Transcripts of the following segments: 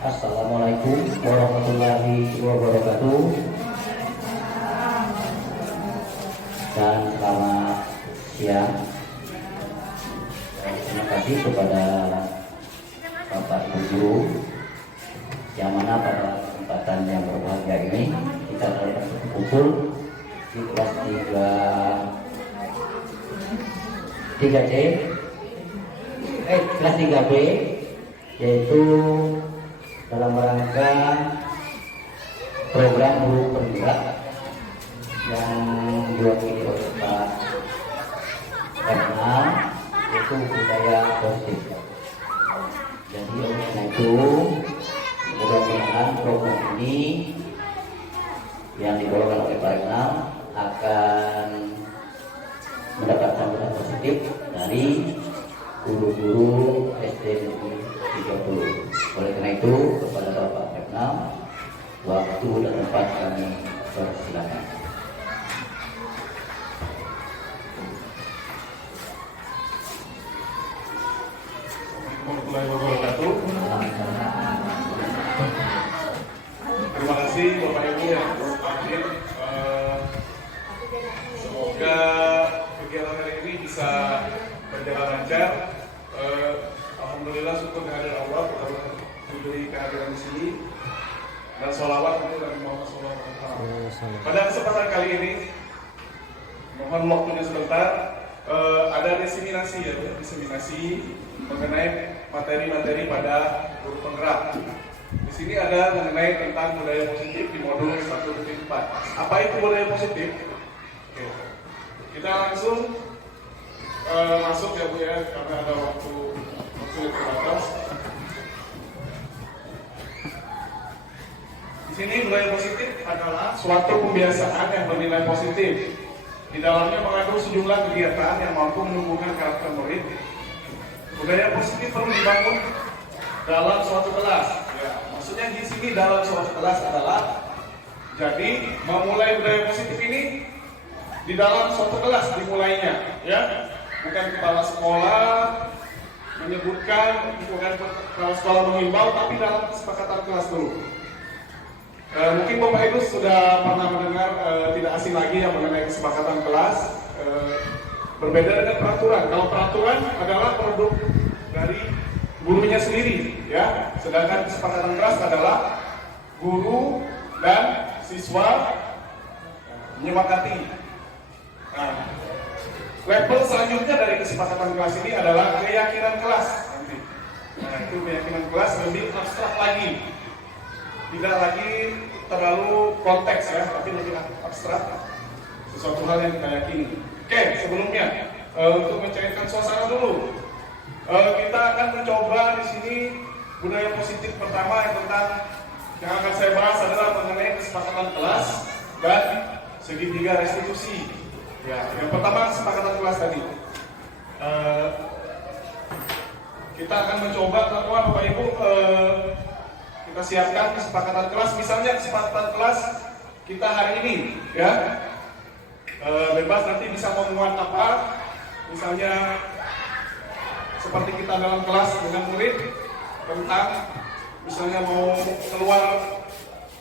Assalamualaikum warahmatullahi wabarakatuh. Dan selamat siang. Terima kasih kepada Bapak Ibu Guru, yang mana pada kesempatan yang berbahagia ini kita dapat berkumpul di kelas 3C, kelas 3B, yaitu dalam rangka program guru penggerak yang diwakili oleh Pak Karena, yaitu budaya positif. Jadi oleh karena itu, mudah-mudahan program ini yang dibawakan oleh Pak Renal akan mendapatkan budaya positif dari guru-guru SD Negeri 30. Oleh karena itu, kepada Bapak Renal, waktu dan tempat kami persilakan. Warahmatullahi wabarakatuh. Terima kasih Bapak Ibu yang hadir. Semoga kegiatan hari ini bisa berjalan lancar. Alhamdulillah, syukur kehadiran Allah telah diberi kehadiran di sini, dan sholawat untuk Nabi Muhammad SAW. Pada kesempatan kali ini, mohon waktunya sebentar. Ada diseminasi mengenai materi-materi pada guru penggerak. Di sini ada mengenai tentang budaya positif di modul 1.4. Apa itu budaya positif? Oke. Kita langsung masuk ya Bu ya, karena ada waktu yang terbatas. Di sini budaya positif adalah suatu kebiasaan yang bernilai positif. Di dalamnya mengandung sejumlah kegiatan yang mampu menumbuhkan karakter murid. Budaya positif perlu dibangun dalam suatu kelas. Ya, maksudnya di sini dalam suatu kelas adalah, jadi memulai budaya positif ini di dalam suatu kelas dimulainya, ya. Bukan kepala sekolah menyebutkan, bukan kepala sekolah mengimbau, tapi dalam kesepakatan kelas dulu. Mungkin Bapak Ibu sudah pernah mendengar, tidak asing lagi yang mengenai kesepakatan kelas. Berbeda dengan peraturan. Kalau peraturan adalah produk dari gurunya sendiri, ya. Sedangkan kesepakatan kelas adalah guru dan siswa menyepakati. Nah, level selanjutnya dari kesepakatan kelas ini adalah keyakinan kelas. Nah, itu keyakinan kelas lebih abstrak lagi. Tidak lagi terlalu konteks ya, tapi lebih abstrak, sesuatu hal yang kita yakini. Oke, sebelumnya untuk mencairkan suasana dulu, kita akan mencoba di sini budaya positif pertama yang akan saya bahas adalah mengenai kesepakatan kelas dan segitiga restitusi. Ya, yang pertama kesepakatan kelas tadi. Kita akan mencoba bahwa Bapak Ibu kita siapkan kesepakatan kelas, misalnya kesepakatan kelas kita hari ini, ya. Bebas nanti bisa memuat apa, misalnya seperti kita dalam kelas dengan murid tentang misalnya mau keluar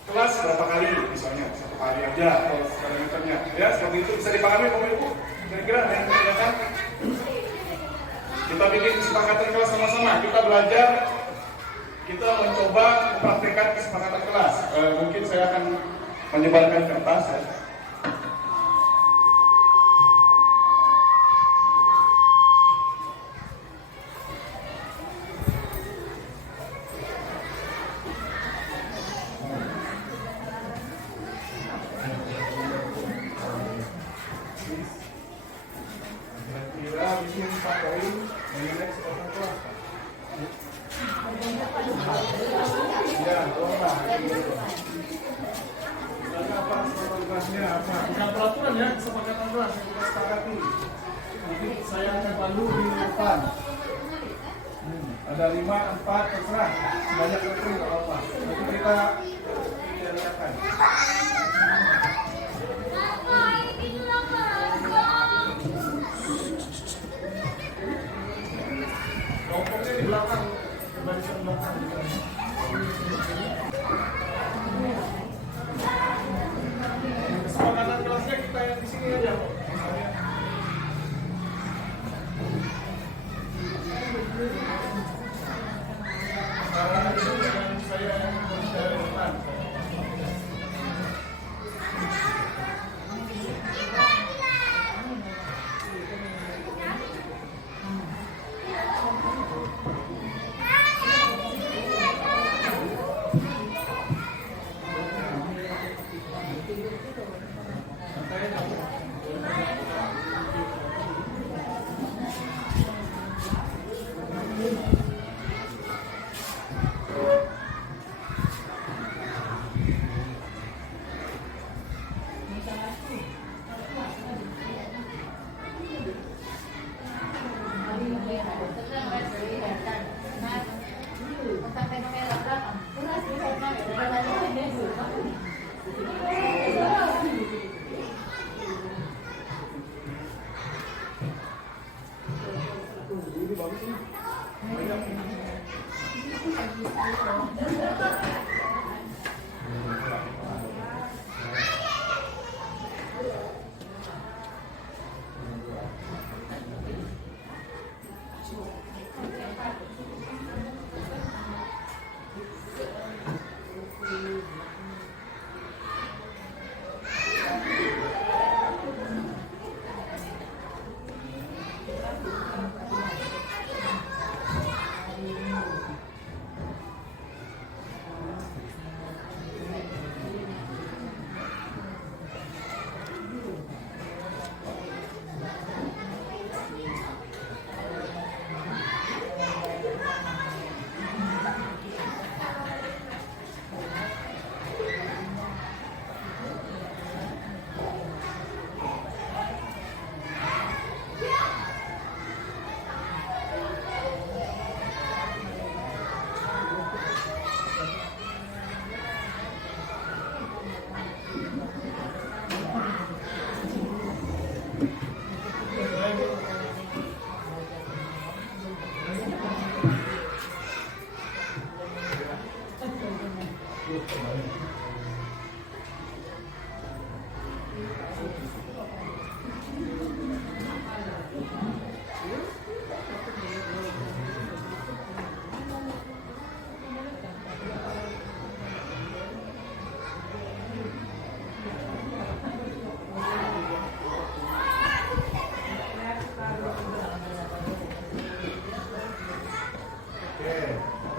kelas berapa kali, misalnya 1 kali aja atau parameternya, ya seperti itu bisa dipahami Bapak Ibu. Kira-kira yang ditanyakan, kita bikin kesepakatan kelas sama-sama, kita belajar. Kita mencoba mempraktikkan kesepakatan kelas. Mungkin saya akan menyebarkan kertas ya. Kira-kira bikin 4 poin mengenai kesepakatan kelas. Ya, tolonglah. Apa kesepakatan kelasnya apa? Bukan peraturan ya, kesepakatan kelas yang kita sepakati. Nanti saya akan pandu di depan. Ada 5, 4, terserah. Banyak itu nggak apa-apa. Nanti kita lihatkan. Kelompoknya di belakang, barisan belakang. Kesepakatan kelasnya kita yang di sini aja. Karena itu saya yang berbicara depan.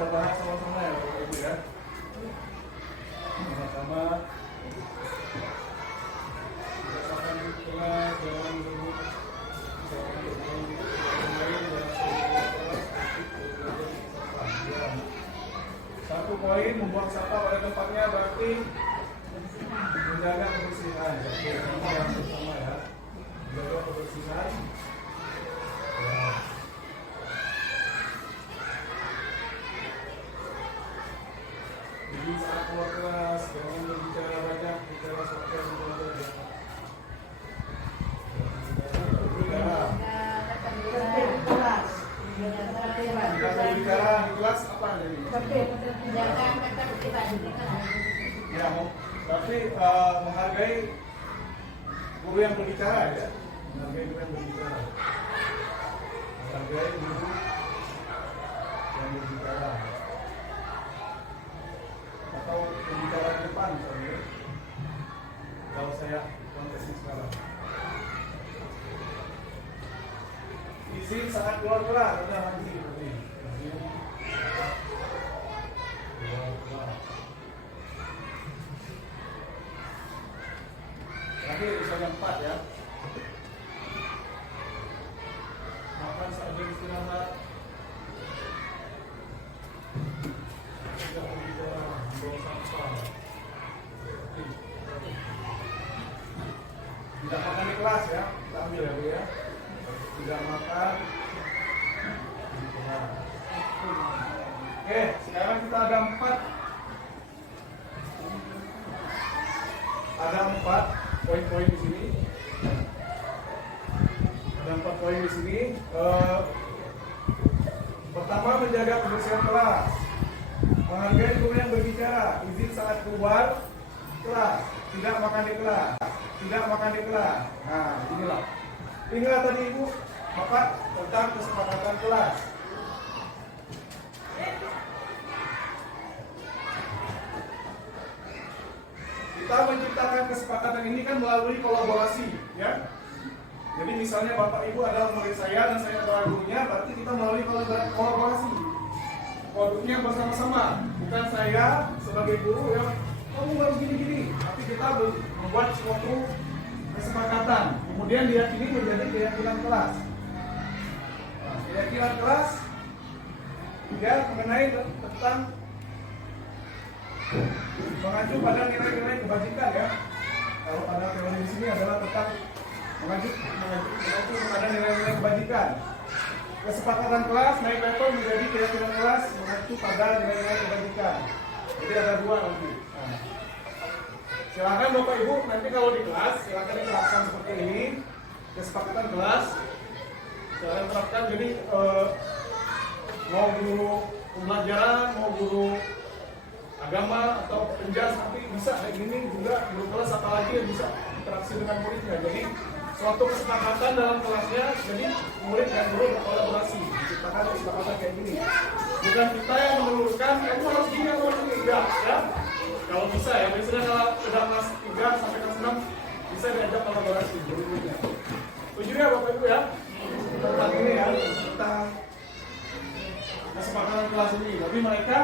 Kita bahas sama-sama ya Bapak Ibu ya. Sama-sama berdasarkan kelas jangan dulu satu poin membuang sampah pada tempatnya berarti menjaga kebersihan. Sama yang pertama ya, menjaga kebersihan. Ya. Jadi saat keluar kelas, jangan berbicara banyak, bicara sesuatu yang berbeda. Kalau bicara di kelas apa ini? Ya, tapi menghargai guru yang berbicara ya, menghargai guru yang berbicara, menghargai guru yang berbicara. Atau pembicara di depan misalnya, kalau saya konteksnya sekarang izin saat keluar kelas udah nanti izin keluar kelas. Terakhir misalnya 4 ya, makan saat jam istirahat, tidak berbicara, membawa sampah, tidak makan di kelas ya, kita ambil ya Bu ya, tidak makan di kelas. Oke, sekarang kita ada 4 poin-poin di sini. Ada 4 poin di sini. Pertama, menjaga kebersihan kelas. Menghargai guru yang berbicara, izin saat keluar kelas, tidak makan di kelas, tidak makan di kelas. Nah, inilah. Inilah tadi Ibu, Bapak tentang kesepakatan kelas. Kita menciptakan kesepakatan ini kan melalui kolaborasi, ya. Jadi misalnya Bapak Ibu adalah murid saya dan saya adalah gurunya, berarti kita melalui kolaborasi. Produknya bersama-sama, bukan saya sebagai guru yang kamu harus gini-gini, tapi kita membuat suatu kesepakatan, kemudian diyakini menjadi keyakinan kelas. Nah, keyakinan kelas ya mengenai tentang mengacu pada nilai-nilai kebajikan, ya. Kalau pada teori di sini adalah tentang mengacu pada nilai-nilai kebajikan. Kesepakatan kelas naik level menjadi keyakinan kelas mengacu pada nilai-nilai kebajikan. Jadi ada dua nanti. Nah, silakan Bapak Ibu nanti kalau di kelas silakan diterapkan seperti ini. Kesepakatan kelas silakan terapkan. Jadi mau guru pembelajaran, mau guru agama atau penjas nanti bisa kayak gini juga guru kelas apalagi yang bisa interaksi dengan muridnya. Jadi suatu kesepakatan dalam kelasnya, jadi murid dan guru berkolaborasi, menciptakan kesepakatan kayak gini. Bukan kita yang menelurkan, kamu harus gini, kamu harus gini, enggak, ya. Kalau bisa ya, biasanya kalau sudah kelas 3 sampai kelas 6 bisa diajak kolaborasi murid-muridnya. Setuju ya Bapak Ibu ya? Tentang ini ya, tentang kesepakatan kelas ini. Tapi mereka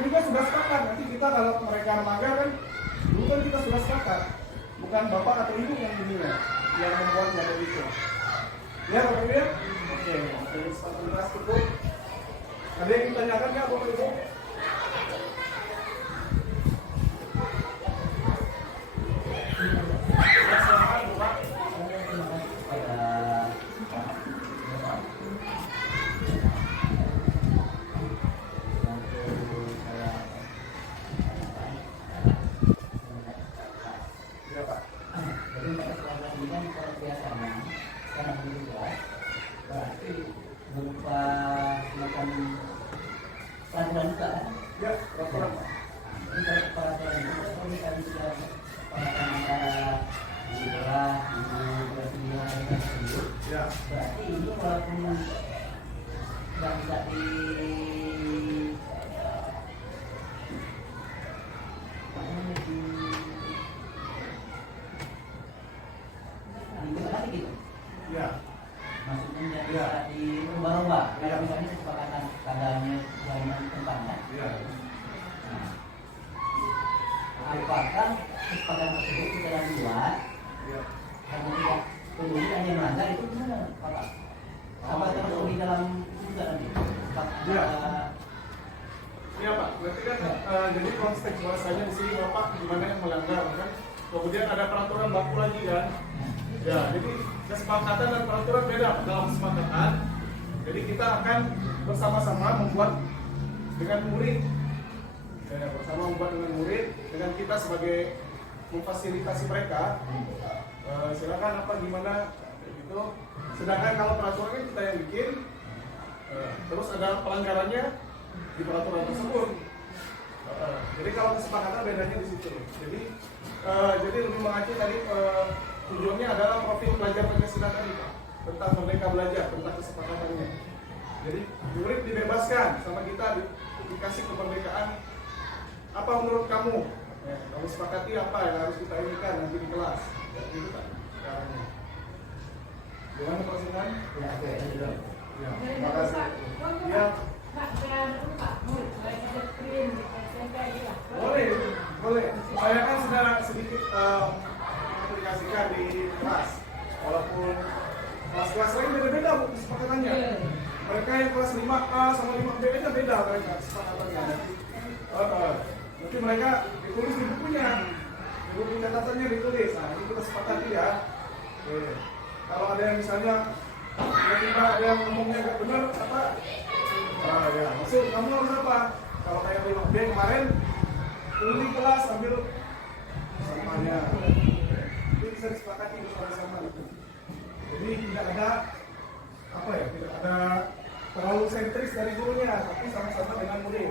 juga sudah sepakat. Nanti kita kalau mereka melanggar kan, dulu kan kita sudah sepakat. Bukan Bapak atau Ibu yang ininya, yang membuatnya begitu. Ya Bapak Ibu ya? Oke, dari kesempatan kelas cukup. Ada yang ditanyakan nggak Bapak Ibu? Berupa semacam pelajaran juga kan? Ya, peraturan. Ini kalau pelajaran juga kalau kita bisa pelajaran antara sekolah, berarti Ya. berarti ini walaupun nggak bisa di lagi gitu. Ya. Maksudnya jadi Ya. di ubah-ubah. Ya. Kalau misalnya kesepakatan kadarnya jalanan tempatnya. Ya. Nah, apakah kesepakatan tersebut kita dalam buat Ya. karena tidak kemudian yang melanggar itu gimana Pak? Apa termasuk di dalam juga nanti? Ya. Iya Pak, berarti kan jadi konteks bahasanya di sini Bapak gimana yang melanggar kan? Kemudian ada peraturan baku lagi kan? Ya, jadi kesepakatan dan peraturan beda dalam kesepakatan. Jadi kita akan bersama-sama membuat dengan murid, ya, bersama membuat dengan murid, dengan kita sebagai memfasilitasi mereka. Silakan apa gimana gitu. Sedangkan kalau peraturannya kita yang bikin, terus ada pelanggarannya di peraturan tersebut. Jadi kalau kesepakatan bedanya di situ. Jadi lebih mengacu tadi tujuannya adalah profil belajar Pancasila tadi Pak, tentang merdeka belajar, tentang kesepakatannya. Jadi murid dibebaskan sama kita dikasih kemerdekaan. Apa menurut kamu? Ya, kamu sepakati apa yang harus kita inikan nanti di kelas? Ya, gitu Pak. Caranya. Gimana Pak Sinan? Ya, oke, dulu. Ya, makasih. Ya. Boleh. Saya kan sudah sedikit aplikasikan di kelas. Walaupun kelas-kelas lain beda-beda Bu kesepakatannya. Mereka yang kelas 5A sama 5B itu beda mereka kesepakatannya. Nanti mereka ditulis di bukunya. Di buku catatannya ditulis. Nah, itu kita sepakati ya. Oke. Kalau ada yang misalnya tiba-tiba ada yang ngomongnya nggak benar apa? Ya, maksud kamu harus apa? Kalau kayak 5B kemarin kuliah kelas ambil sampahnya. Itu bisa disepakati bersama-sama gitu. Jadi tidak ada tidak ada terlalu sentris dari gurunya, tapi sama-sama dengan murid.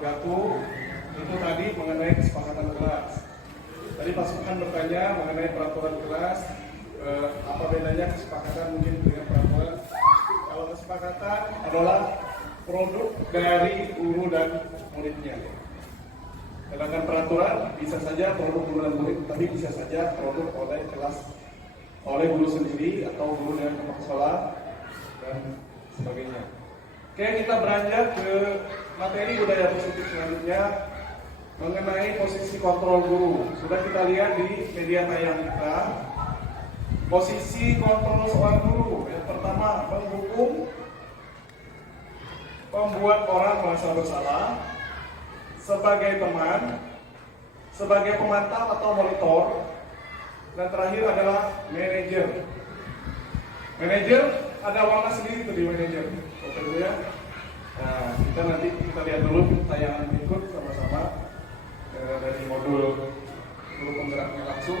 wabarakatuh. Itu tadi mengenai kesepakatan kelas. Tadi pasukan bertanya mengenai peraturan kelas, apa bedanya kesepakatan mungkin dengan peraturan. Kalau kesepakatan adalah produk dari guru dan muridnya. Sedangkan peraturan bisa saja produk guru dan murid, tapi bisa saja produk oleh kelas, oleh guru sendiri atau guru dengan kepala sekolah dan sebagainya. Oke, kita beranjak ke materi budaya positif selanjutnya mengenai posisi kontrol guru. Sudah kita lihat di media tayang kita. Posisi kontrol seorang guru yang pertama menghukum, membuat orang merasa bersalah, sebagai teman, sebagai pemantau atau monitor, dan terakhir adalah manajer. Manajer ada warna sendiri tuh di manajer. Oke dulu ya. Nah, kita lihat dulu tayangan berikut sama-sama dari modul guru penggeraknya langsung.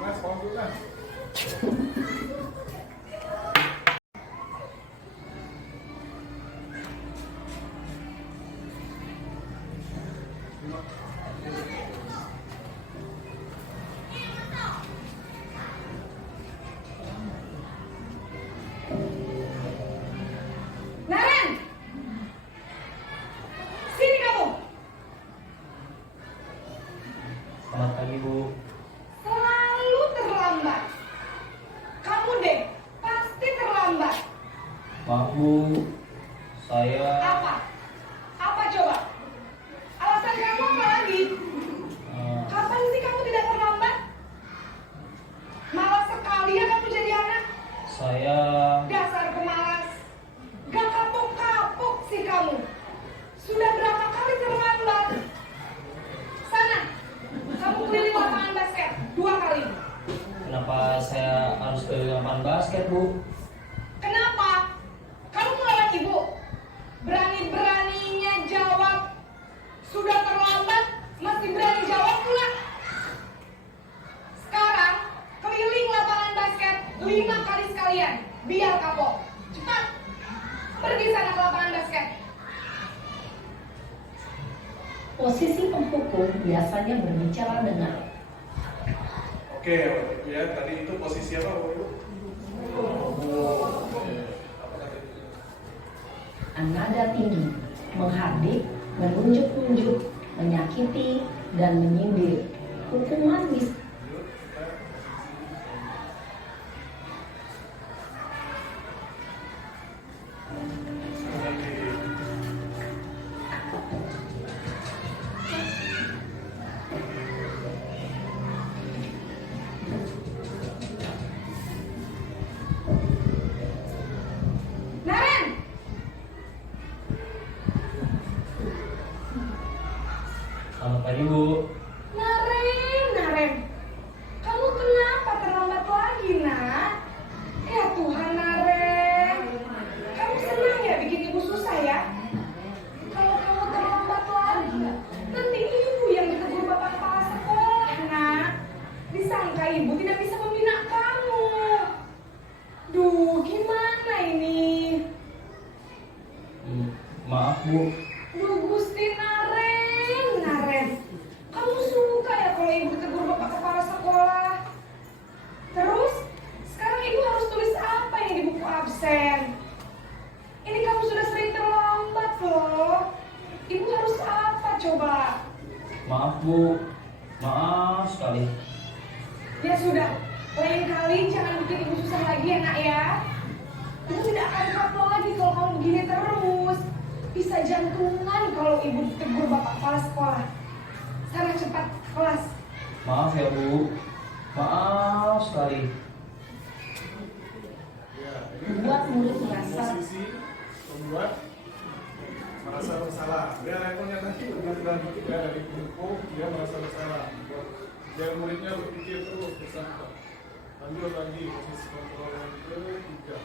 Mas, konsultan. Naren, sini kamu. Selamat pagi, Bu. Selalu terlambat. Kamu deh, pasti terlambat. Maaf, Bu. Saya Apa? Apa coba? Alasan kamu apa lagi? eh, Kapan sih kamu tidak terlambat? Malas sekali ya kamu jadi anak. saya Dasar pemalas. Gak kapok-kapok sih kamu. Sudah berapa kali terlambat? Sana, kamu keliling lapangan basket 2 kali. kenapa saya harus ke lapangan basket, Bu? Kenapa? Kamu melawan ibu. Berani-beraninya jawab. Sudah terlambat, masih berani jawab pula. Sekarang, keliling lapangan basket 5 kali sekalian. Biar kapok. Cepat. Pergi sana ke lapangan basket. Posisi penghukum biasanya berbicara dengan Oke, ya tadi itu posisi apa, Bu? nada tinggi, menghardik, menunjuk-nunjuk, menyakiti, dan menyindir. Hukuman bisa Naren! Selamat pagi, Bu. Naren. Kamu kenapa terlambat lagi, nak? Ya Tuhan, Naren. Kamu senang ya bikin ibu susah ya? Kalau kamu terlambat lagi, nanti ibu yang ditegur bapak kepala sekolah, nak. Disangka ibu tidak bisa membina kamu. Duh, gimana ini? Maaf, Bu. Duh, Gusti Naren. Kamu suka ya kalau ibu ditegur bapak kepala sekolah? Terus, sekarang ibu harus tulis apa yang di buku absen? Ini kamu sudah sering terlambat loh. Ibu harus apa coba? Maaf, Bu. Maaf sekali. Ya sudah, lain kali jangan bikin ibu susah lagi ya nak ya. Ibu tidak akan kapok lagi kalau kamu begini terus. Bisa jantungan kalau ibu ditegur bapak kepala sekolah. Sana cepat kelas. Maaf ya, Bu. Maaf sekali. membuat murid merasa posisi membuat merasa bersalah. Dia levelnya nanti udah dikit ya dari info dia merasa bersalah. Biar muridnya berpikir terus bersama. Lanjut lagi posisi kontrol yang ketiga.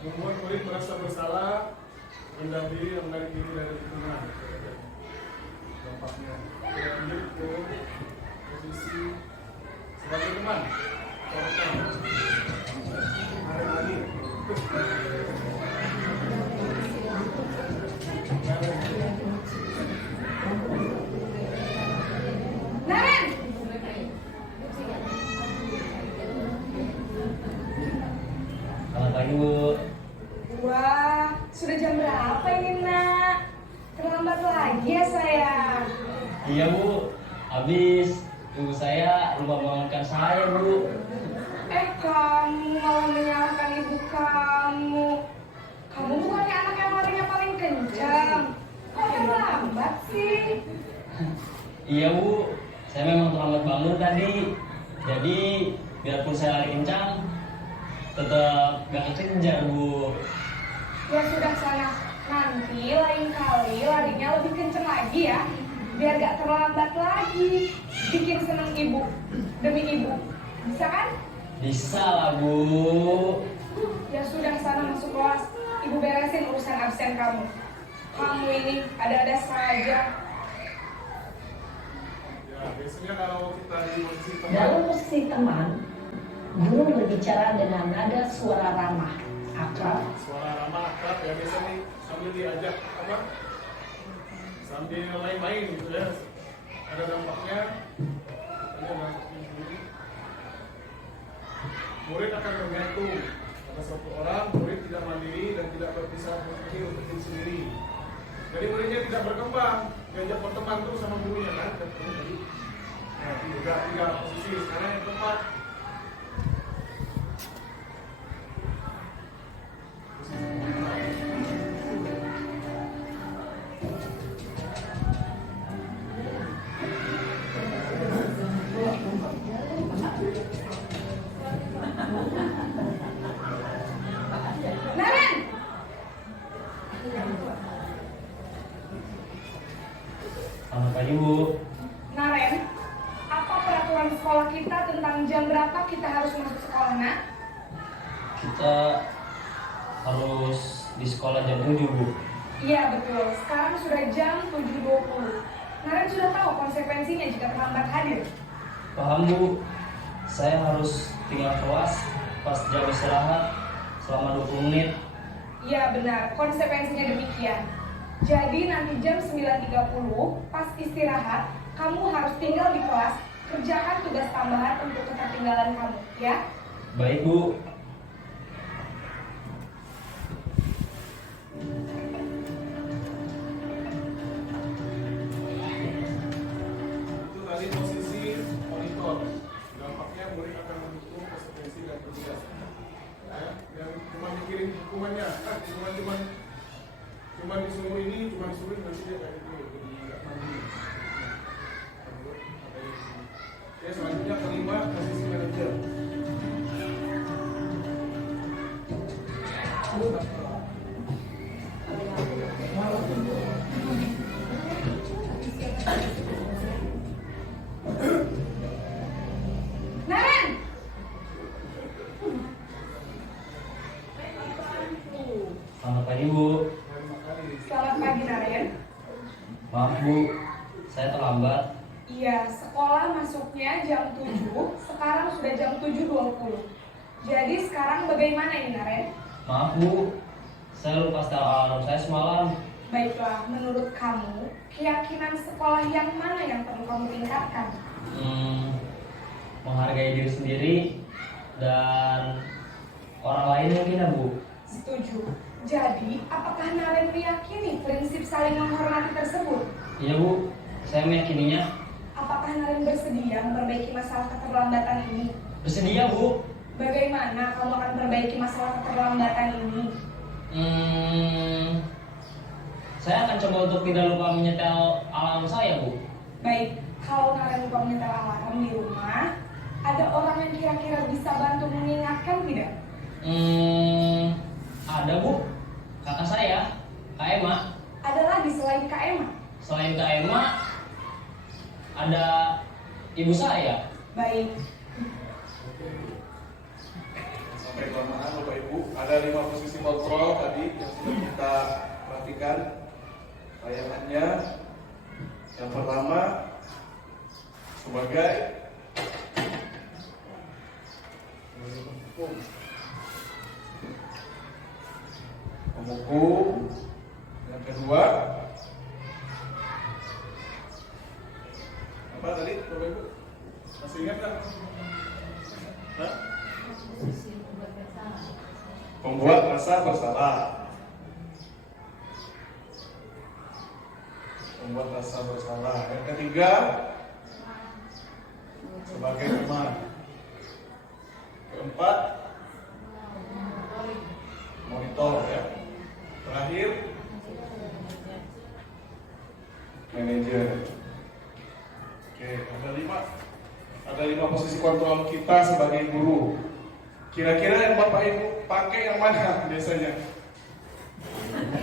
Membuat murid merasa bersalah, rendah diri dan menarik diri dari lingkungan. Dampaknya. Lanjut ke posisi sebagai teman. Hari lagi. Naren! Selamat pagi Bu. Wah, sudah jam berapa ini nak? Terlambat lagi ya sayang. Iya Bu, habis ibu saya lupa bangunkan saya Bu. Kamu malah menyalahkan ibu kamu. Kamu bukannya anak yang larinya paling kencang. Kok terlambat sih? Iya Bu, saya memang terlambat bangun tadi. Jadi biarpun saya lari kencang, tetap gak kekejar Bu. Ya sudah sana. Nanti lain kali larinya lebih kencang lagi ya. Biar gak terlambat lagi. Bikin seneng ibu. Demi ibu. Bisa kan? Bisa lah Bu. Ya sudah sana masuk kelas. Ibu beresin urusan absen kamu. Kamu ini ada-ada saja. Ya, biasanya kalau kita di posisi teman, dalam posisi teman, guru berbicara dengan nada suara ramah, akrab, suara ramah akrab ya biasanya sambil diajak apa? Sambil main-main gitu ya. Ada dampaknya. Ada dampaknya sendiri. Murid akan tergantung pada suatu orang, murid tidak mandiri dan tidak bisa berpikir untuk diri sendiri. Jadi muridnya tidak berkembang, diajak berteman terus sama gurunya kan? Jadi, nah, tiga posisi sekarang yang keempat. Naren! Selamat pagi Bu. Naren, apa peraturan sekolah kita tentang jam berapa kita harus masuk sekolah, nak? Kita harus di sekolah jam 7 Bu. Iya betul, sekarang sudah jam 7.20. Naren sudah tahu konsekuensinya jika terlambat hadir. Paham Bu, saya harus tinggal kelas pas jam istirahat selama 20 menit. Iya benar, konsekuensinya demikian. Jadi nanti jam 9.30 pas istirahat, kamu harus tinggal di kelas, kerjakan tugas tambahan untuk ketertinggalan kamu, ya? Baik Bu. Itu tadi posisi monitor. Dampaknya murid akan mendukung konsekuensi dan tugas. Ya, yang cuma mikirin hukumannya, cuma disuruh ini, cuma disuruh ini, nanti dia kayak gitu, jadi nggak mandiri. Ya selanjutnya kelima posisi manajer. Naren! Selamat pagi Bu. Selamat pagi Naren. Maaf Bu, saya terlambat. Iya, sekolah masuknya jam 7, sekarang sudah jam 7.20. Jadi sekarang bagaimana ini Naren? Maaf Bu, saya lupa setel alarm saya semalam. Baiklah, menurut kamu, keyakinan sekolah yang mana yang perlu kamu tingkatkan? Menghargai diri sendiri dan orang lain mungkin ya Bu. Setuju. Jadi, apakah Naren meyakini prinsip saling menghormati tersebut? Iya Bu, saya meyakininya. Apakah Naren bersedia memperbaiki masalah keterlambatan ini? Bersedia Bu. Bagaimana kamu akan perbaiki masalah keterlambatan ini? Saya akan coba untuk tidak lupa menyetel alarm saya Bu. Baik, kalau Naren umpamanya alarm di rumah, ada orang yang kira-kira bisa bantu mengingatkan tidak? Ada Bu, kakak saya, Kak Emma. Ada lagi selain Kak Emma? Selain Kak Emma, ada ibu saya. Baik. Sampai kelamaan Bapak Ibu, ada 5 posisi kontrol tadi yang sudah kita perhatikan tayangannya. Yang pertama sebagai pemukul. Yang kedua apa tadi Bapak Ibu? Masih ingat kan? Hah? Membuat rasa bersalah. Membuat rasa bersalah. Yang ketiga sebagai teman. Keempat monitor ya. Terakhir manajer. Oke, ada lima posisi kontrol kita sebagai guru. Kira-kira yang Bapak Ibu pakai yang mana biasanya?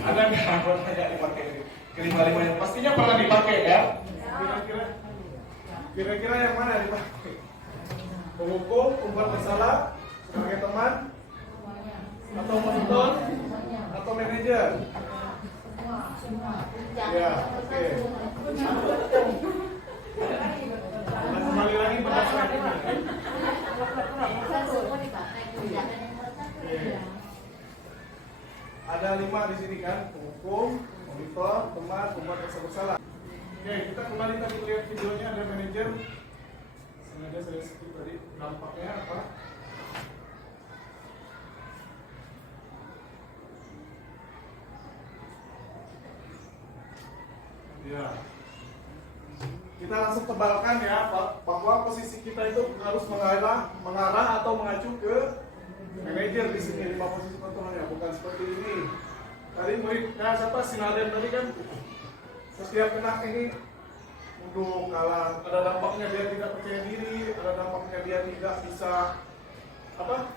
Ada nggak Bapak yang dipakai? Kelima-limanya pastinya pernah dipakai ya? Kira-kira yang mana dipakai? Penghukum, pembuat bersalah, sebagai teman, atau monitor, atau manajer? Ya, oke. Nah, kembali lagi pada slide ini. Ada 5 di sini kan, penghukum, monitor, teman, pembuat rasa bersalah. Oke, kita kembali tadi lihat videonya, ada manajer. Sengaja saya skip tadi, dampaknya apa? Ya, kita langsung tebalkan ya bahwa posisi kita itu harus mengarah atau mengacu ke manajer di sini 5 posisi kontrolnya, bukan seperti ini. Tadi muridnya siapa Sinaden tadi kan, setiap kena ini untuk kalah, ada dampaknya dia tidak percaya diri, ada dampaknya dia tidak bisa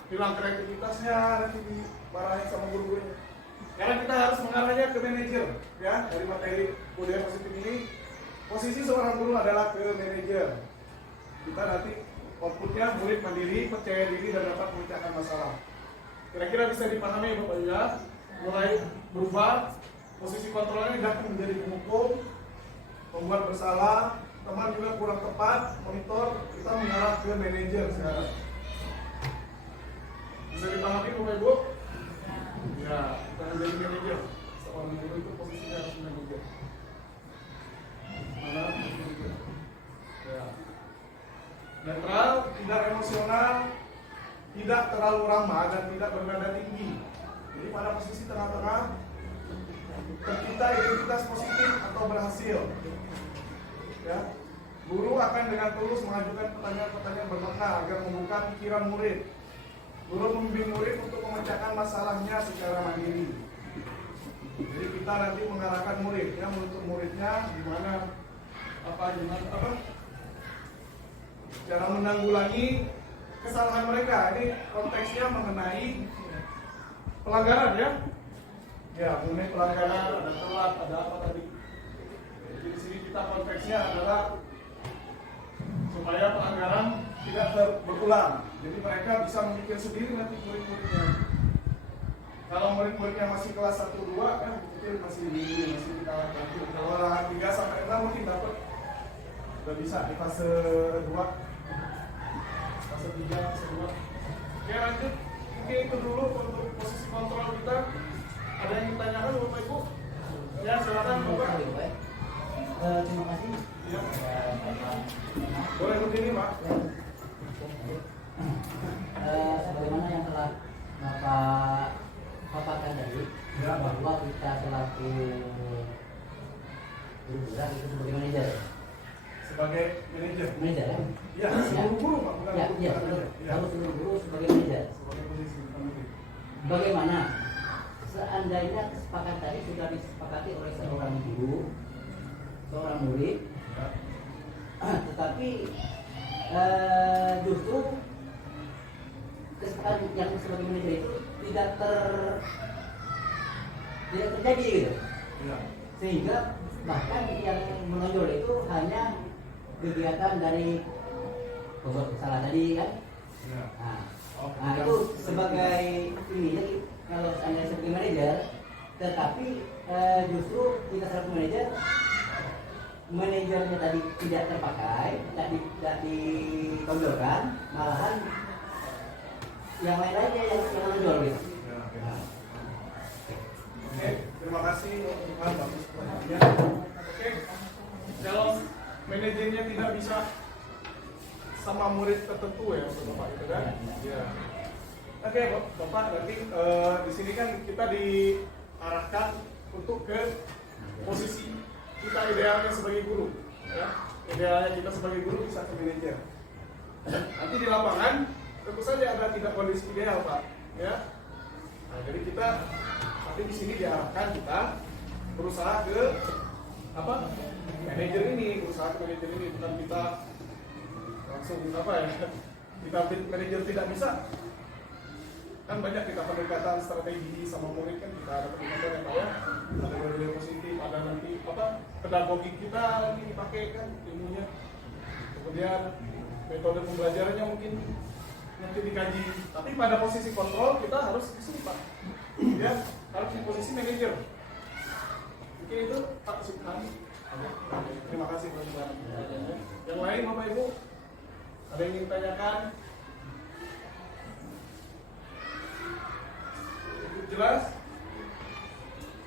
hilang kreativitasnya, nanti dimarahin sama guru-gurunya. Karena kita harus mengarahnya ke manajer ya, dari materi budaya positif ini. Posisi seorang guru adalah ke manajer. Kita nanti outputnya murid mandiri, percaya diri, dan dapat memecahkan masalah. Kira-kira bisa dipahami Bapak Ibu ya? Mulai berubah, posisi kontrolnya datang menjadi pemukul, pembuat bersalah, teman juga kurang tepat, monitor, kita mengarah ke manajer sekarang. Bisa dipahami Bapak Ibu? Ya, kita menjadi manajer. Seorang guru itu posisinya harus manajer. Mana manajer? Ya. Netral, tidak emosional, tidak terlalu ramah, dan tidak bernada tinggi. Jadi pada posisi tengah-tengah, kita identitas positif atau berhasil. Ya, guru akan dengan tulus mengajukan pertanyaan-pertanyaan bermakna agar membuka pikiran murid. Guru membimbing murid untuk memecahkan masalahnya secara mandiri. Jadi kita nanti mengarahkan murid, ya, menuntut muridnya gimana cara menanggulangi kesalahan mereka. Ini konteksnya mengenai pelanggaran ya. Ya, mengenai pelanggaran, ada telat, ada apa tadi. Jadi di sini kita konteksnya adalah supaya pelanggaran tidak berulang. Jadi mereka bisa memikir sendiri nanti murid-muridnya. Kalau murid-muridnya masih kelas 1-2 kan mungkin masih kita lanjut. Kalau 3-6 mungkin dapat udah bisa di fase 2, fase 3, fase 2. Oke, lanjut. Mungkin itu dulu untuk posisi kontrol kita. Ada yang ditanyakan Bapak Ibu? Ya, silakan Bapak. Terima kasih. Ya. Boleh berdiri Pak. Sebagaimana yang telah Bapak paparkan tadi, Ya. bahwa kita selaku guru besar itu sebagai manajer. Sebagai manajer. Manajer ya? Ya, seluruh guru Pak, bukan Ya, guru ya, besar aja. Ya. harus seluruh guru sebagai manajer. Sebagai posisi manajer. Bagaimana seandainya kesepakatan tadi sudah disepakati oleh seorang guru, seorang murid, Ya. tetapi justru kesempatan yang sebagai manajer itu tidak terjadi gitu. Ya. Sehingga bahkan yang menonjol itu hanya kegiatan dari pembuat kesalahan tadi kan. Ya. Nah itu sebagai ini, jadi kalau anda sebagai manajer, tetapi justru kita sebagai manajernya tadi tidak terpakai, tidak ditonjolkan, malahan yang lain-lainnya yang menonjol gitu. Ya, oke. Oke, terima kasih Pak, bagus pertanyaannya. Oke, kalau manajernya tidak bisa sama murid tertentu ya untuk Bapak itu kan? Ya. Oke, Bapak, berarti di sini kan kita diarahkan untuk ke posisi kita idealnya sebagai guru, ya. Idealnya kita sebagai guru bisa ke manajer. Nanti di lapangan tentu saja ada tidak kondisi ideal, Pak, ya. Nah, jadi kita tapi di sini diarahkan kita berusaha ke apa? Manajer ini, berusaha ke manajer ini, bukan kita langsung apa ya? Kita manajer tidak bisa. Kan banyak kita pendekatan strategi sama murid kan kita ada pendekatan yang Pak ya. Ada nilai positif, ada nanti apa? Pedagogik kita ini dipakai kan ilmunya. Kemudian metode pembelajarannya mungkin nanti dikaji. Tapi pada posisi kontrol kita harus di sini Pak. Ya, harus di posisi manajer. Mungkin itu Pak Subhan. Terima kasih teman-teman. Yang lain Bapak Ibu ada yang ingin tanyakan? Jelas?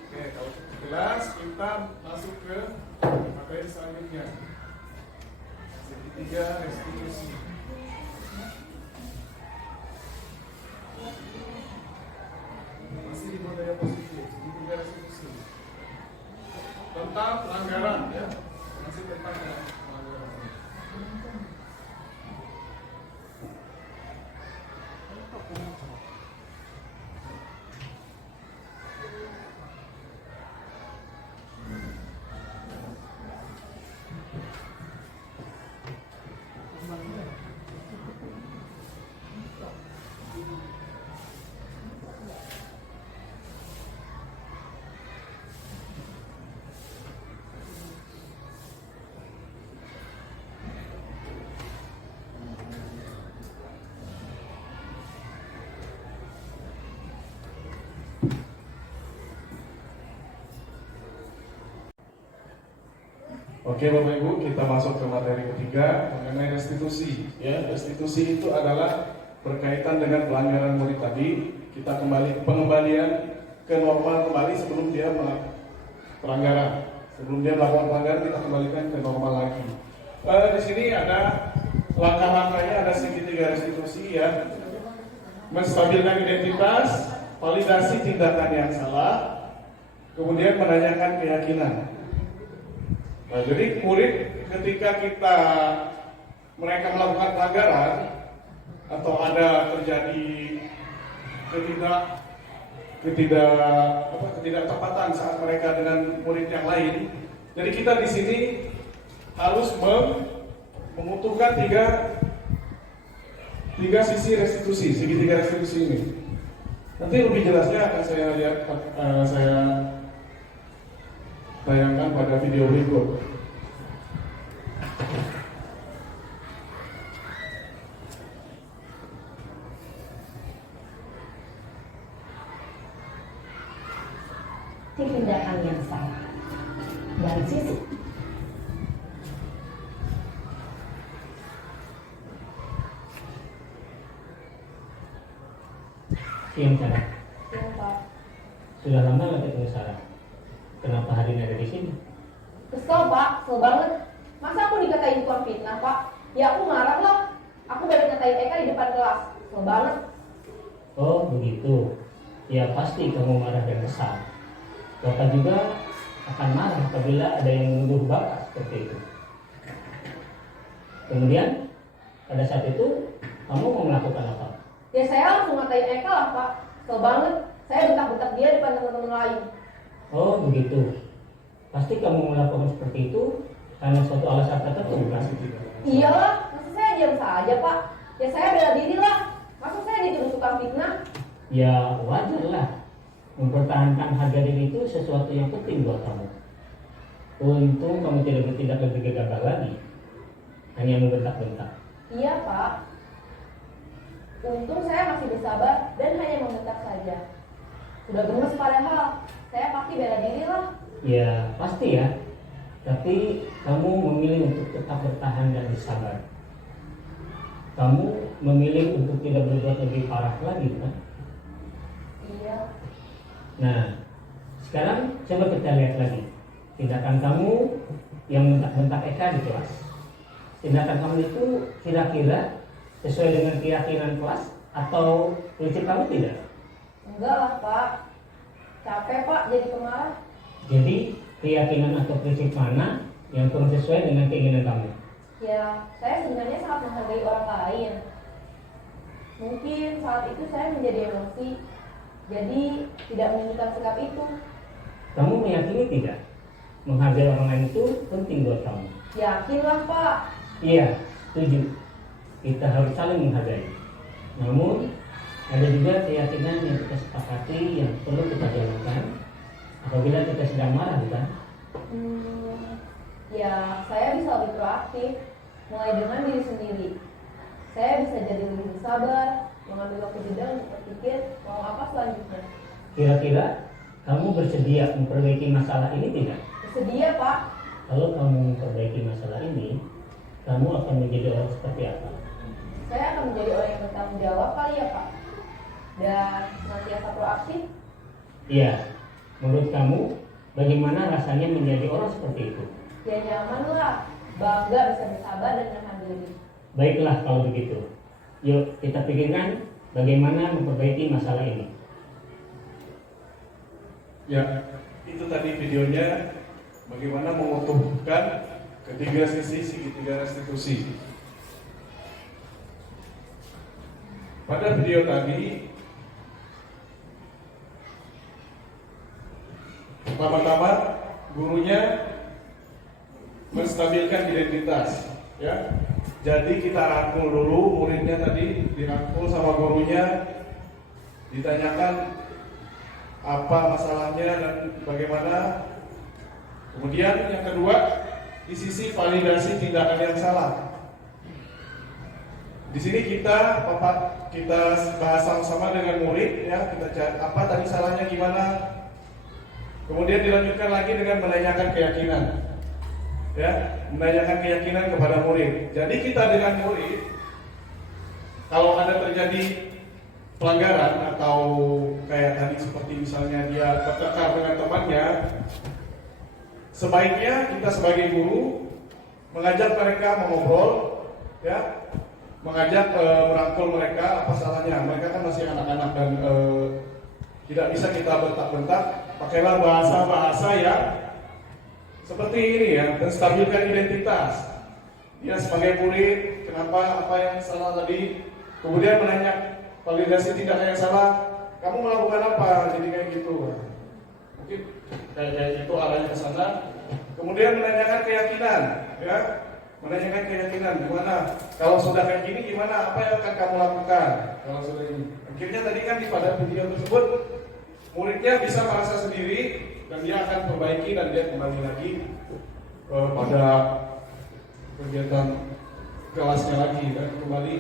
Oke, kalau jelas kita masuk ke materi selanjutnya. Segitiga restitusi. Masih di budaya positif, segitiga restitusi. Tentang pelanggaran ya. Masih tentang pelanggaran. Oke Bapak Ibu, kita masuk ke materi ketiga mengenai restitusi. Ya, restitusi itu adalah berkaitan dengan pelanggaran murid tadi. Kita pengembalian ke normal kembali sebelum dia melakukan pelanggaran. Sebelum dia melakukan pelanggaran kita kembalikan ke normal lagi. Di sini ada langkah-langkahnya, ada segitiga restitusi ya. Menstabilkan identitas, validasi tindakan yang salah, kemudian menanyakan keyakinan. Nah, jadi murid ketika mereka melakukan pelanggaran atau ada terjadi ketidaktepatan saat mereka dengan murid yang lain, jadi kita di sini harus mengutuhkan tiga sisi restitusi, segitiga restitusi ini. Nanti lebih jelasnya akan saya tayangkan pada video berikut. Tindakan yang salah dari sisi Siang Sarah, Ya Pak. sudah lama nggak ketemu Sarah? Kenapa hari ini ada di sini? Kesel Pak, kesel banget. Masa aku dikatain tukang fitnah Pak? Ya aku marah lah. Aku baru ngatain Eka di depan kelas. Kesel banget. Oh begitu. Ya pasti kamu marah dan kesal. Bapak juga akan marah apabila ada yang menuduh Bapak seperti itu. Kemudian pada saat itu kamu mau melakukan apa? Ya saya langsung ngatain Eka lah Pak. Kesel banget. Saya bentak-bentak dia depan teman-teman lain. Oh begitu. Pasti kamu melakukan seperti itu karena suatu alasan tertentu kan? Iyalah, masa saya diam saja Pak? Ya saya bela diri lah. Masa saya dituduh tukang fitnah? Ya wajar lah. Mempertahankan harga diri itu sesuatu yang penting buat kamu. Untung kamu tidak bertindak lebih gegabah lagi, hanya membentak-bentak. Iya Pak. Untung saya masih bersabar dan hanya membentak saja. Sudah gemes padahal, saya pasti bela diri lah. Ya pasti ya. Tapi kamu memilih untuk tetap bertahan dan bersabar. Kamu memilih untuk tidak berbuat lebih parah lagi kan? Iya. Nah, sekarang coba kita lihat lagi tindakan kamu yang bentak-bentak Eka di kelas. Tindakan kamu itu kira-kira sesuai dengan keyakinan kelas atau prinsip kamu tidak? Enggak lah Pak. Capek Pak jadi pemarah. Jadi keyakinan atau prinsip mana yang kurang sesuai dengan keinginan kamu? Ya, saya sebenarnya sangat menghargai orang lain. Mungkin saat itu saya menjadi emosi, jadi tidak menunjukkan sikap itu. Kamu meyakini tidak? Menghargai orang lain itu penting buat kamu. Yakinlah Pak. Iya, setuju. Kita harus saling menghargai. Namun, ada juga keyakinan yang kita sepakati yang perlu kita jalankan apabila kita sedang marah, bukan? Ya, saya bisa lebih proaktif, mulai dengan diri sendiri. Saya bisa jadi lebih bersabar, mengambil waktu jeda untuk berpikir mau apa selanjutnya. Kira-kira kamu bersedia memperbaiki masalah ini tidak? Bersedia Pak. Kalau kamu memperbaiki masalah ini, kamu akan menjadi orang seperti apa? Saya akan menjadi orang yang bertanggung jawab kali ya Pak. Dan senantiasa proaktif. Iya, menurut kamu bagaimana rasanya menjadi orang seperti itu? Ya nyaman lah, bangga bisa bersabar dan menahan diri. Baiklah kalau begitu. Yuk kita pikirkan bagaimana memperbaiki masalah ini. Ya, itu tadi videonya bagaimana mengutuhkan ketiga sisi segitiga restitusi. Pada video tadi, pertama-tama gurunya menstabilkan identitas, ya. Jadi kita rangkul dulu muridnya tadi, dirangkul sama gurunya, ditanyakan apa masalahnya dan bagaimana. Kemudian yang kedua, di sisi validasi tindakan yang salah. Di sini kita bahas sama-sama dengan murid, ya, kita cari apa tadi salahnya gimana. Kemudian dilanjutkan lagi dengan menanyakan keyakinan, ya, menanyakan keyakinan kepada murid. Jadi kita dengan murid, kalau ada terjadi pelanggaran atau kayak tadi seperti misalnya dia bertengkar dengan temannya, sebaiknya kita sebagai guru mengajak mereka mengobrol, ya, mengajak merangkul mereka apa salahnya. Mereka kan masih anak-anak dan tidak bisa kita bentak-bentak. Pakailah bahasa-bahasa yang seperti ini, ya, dan stabilkan identitas. Dia sebagai murid, kenapa apa yang salah tadi, kemudian menanya validasi tindakan yang salah, kamu melakukan apa, jadi kayak gitu. Mungkin kayak itu arahnya ke sana. Kemudian menanyakan keyakinan, ya, menanyakan keyakinan gimana. Kalau sudah kayak gini gimana, apa yang akan kamu lakukan kalau sudah ini. Akhirnya tadi kan di pada video tersebut muridnya bisa merasa sendiri dan dia akan perbaiki dan dia kembali lagi pada kegiatan kelasnya lagi dan kembali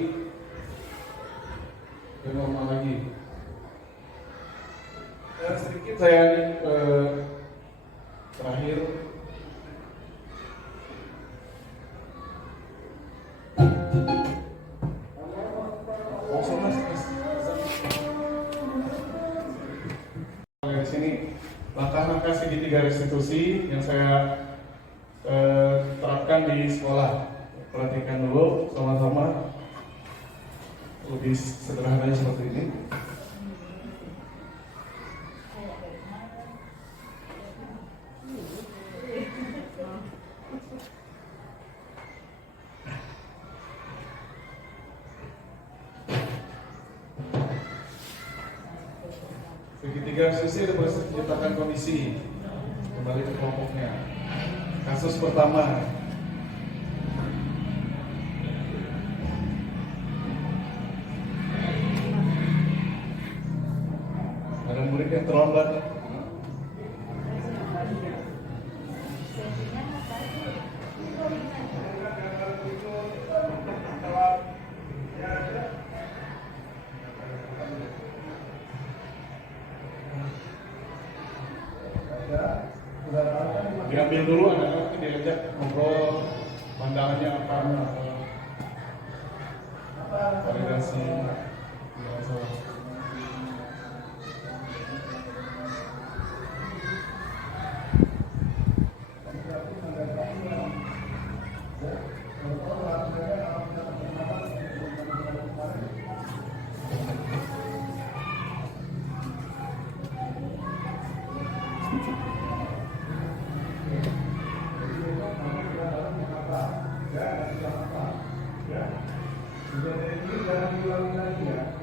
ke normal lagi. Dan sedikit saya terakhir di sini langkah-langkah segitiga restitusi yang saya terapkan di sekolah. Perhatikan dulu sama-sama, lebih sederhananya seperti ini. Segitiga sisi ada menciptakan kondisi. Kembali ke kelompoknya. Kasus pertama, Ada murid yang terlambat. Diambil dulu anak-anak, diajak ngobrol, pandangannya apa, validasi.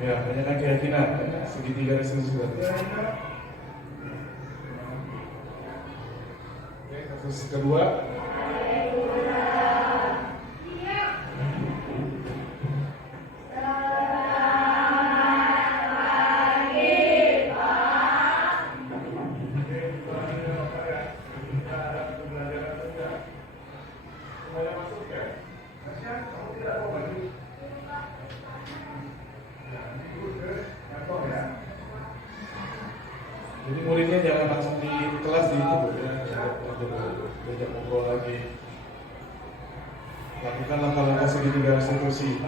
Ya, tanyakan keyakinan, segitiga resolusi. Oke, kasus kedua. Jadi muridnya jangan langsung di kelas di itu ya, diajak ngobrol lagi. Lakukan langkah-langkah segitiga restitusi.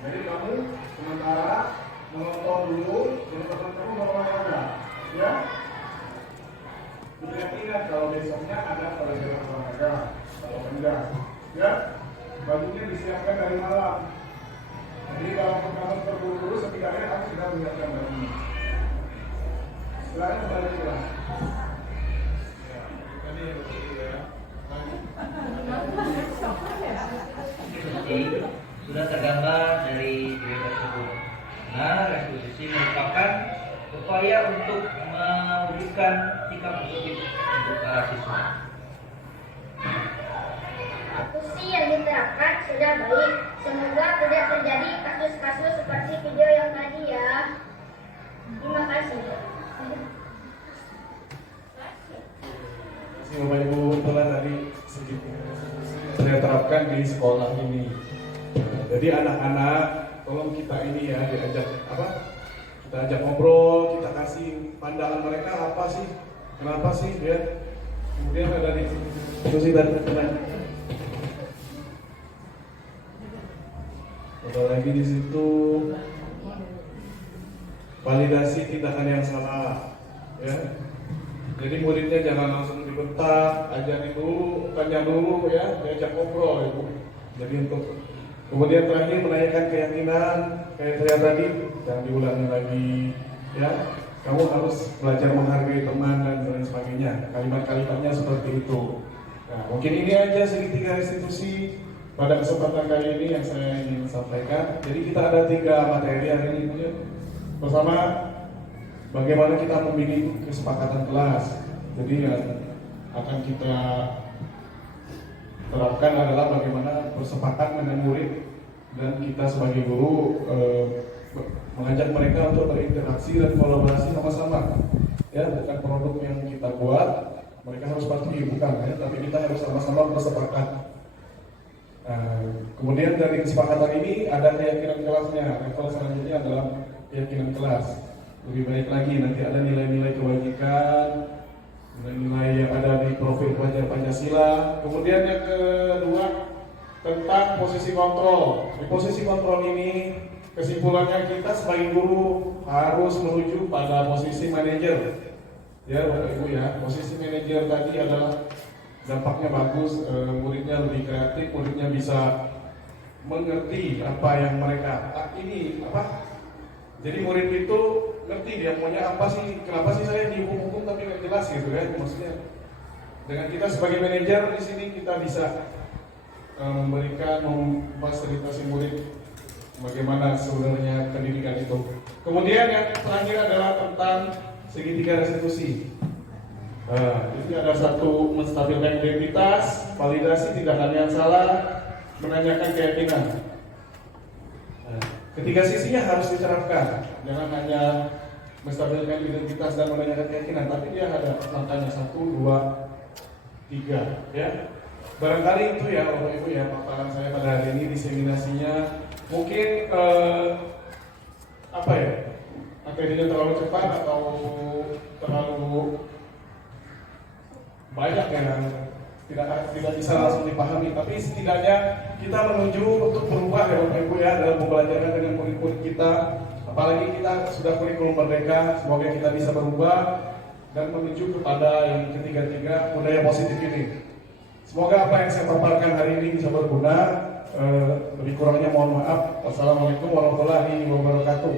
Jadi kamu sementara menonton dulu, teman-teman kamu berolahraga, ya. Ingat kalau besoknya ada pelajaran olahraga atau enggak, ya. Bajunya disiapkan dari malam. Jadi kalau kamu terburu-buru, setidaknya kamu sudah menyiapkan bajunya. Setelahnya kembali pulang. Ya, tadi yang betul ya. Sudah tergambar dari video tersebut. Nah, restitusi merupakan upaya untuk mewujudkan sikap positif untuk para siswa. Restitusi yang diterapkan sudah baik. Semoga tidak terjadi kasus-kasus seperti video yang tadi ya. Terima kasih. Terima kasih Bapak Ibu, itulah tadi sedikit saya terapkan di sekolah ini. Jadi anak-anak, tolong kita ini ya diajak kita ajak ngobrol, kita kasih pandangan mereka apa sih, kenapa sih ya. Kemudian ada di diskusi dan ada lagi di situ validasi tindakan yang salah, ya. Jadi muridnya jangan langsung dibentak, ajarin dulu, tanya dulu ya, diajak ngobrol ibu. Jadi untuk kemudian terakhir menanyakan keyakinan, kayak saya tadi, jangan diulangi lagi, ya. Kamu harus belajar menghargai teman dan lain sebagainya. Kalimat-kalimatnya seperti itu. Nah, mungkin ini aja segitiga restitusi pada kesempatan kali ini yang saya ingin sampaikan. Jadi kita ada 3 materi hari ini ya. Bersama bagaimana kita membidik kesepakatan kelas. Jadi yang akan kita terapkan adalah bagaimana bersepakat dengan murid dan kita sebagai guru mengajak mereka untuk berinteraksi dan kolaborasi sama-sama. Ya, bukan produk yang kita buat mereka harus patuhi, bukan ya, tapi kita harus sama-sama bersepakat. Kemudian dari kesepakatan ini ada keyakinan kelasnya. Level selanjutnya adalah keyakinan kelas. Lebih baik lagi nanti ada nilai-nilai kewajiban, nilai-nilai yang ada di profil pelajar Pancasila. Kemudian yang kedua tentang posisi kontrol. Di posisi kontrol ini kesimpulannya kita sebagai guru harus menuju pada posisi manajer. Ya Bapak Ibu ya, posisi manajer tadi adalah dampaknya bagus, muridnya lebih kreatif, muridnya bisa mengerti apa yang mereka apa? Jadi murid itu ngerti dia maunya apa sih, kenapa sih saya dihukum-hukum tapi nggak jelas gitu kan? Maksudnya dengan kita sebagai manajer di sini kita bisa memberikan, memfasilitasi murid bagaimana sebenarnya pendidikan itu. Kemudian yang terakhir adalah tentang segitiga restitusi. Jadi ada satu menstabilkan identitas, validasi tindakan yang salah, menanyakan keyakinan. Ketiga sisinya harus diterapkan, jangan hanya menstabilkan identitas dan menanyakan keyakinan, tapi dia ada langkahnya 1, 2, 3, ya. Barangkali itu ya Bapak Ibu ya paparan saya pada hari ini, diseminasinya mungkin apa ya, materinya terlalu cepat atau terlalu banyak yang tidak bisa langsung dipahami, tapi setidaknya kita menuju untuk berubah ya Bapak Ibu ya dalam pembelajaran dengan murid-murid kita, apalagi kita sudah kurikulum merdeka, semoga kita bisa berubah dan menuju kepada yang ketiga-tiga budaya positif ini. Semoga apa yang saya paparkan hari ini bisa berguna. Lebih kurangnya mohon maaf. Wassalamualaikum warahmatullahi wabarakatuh.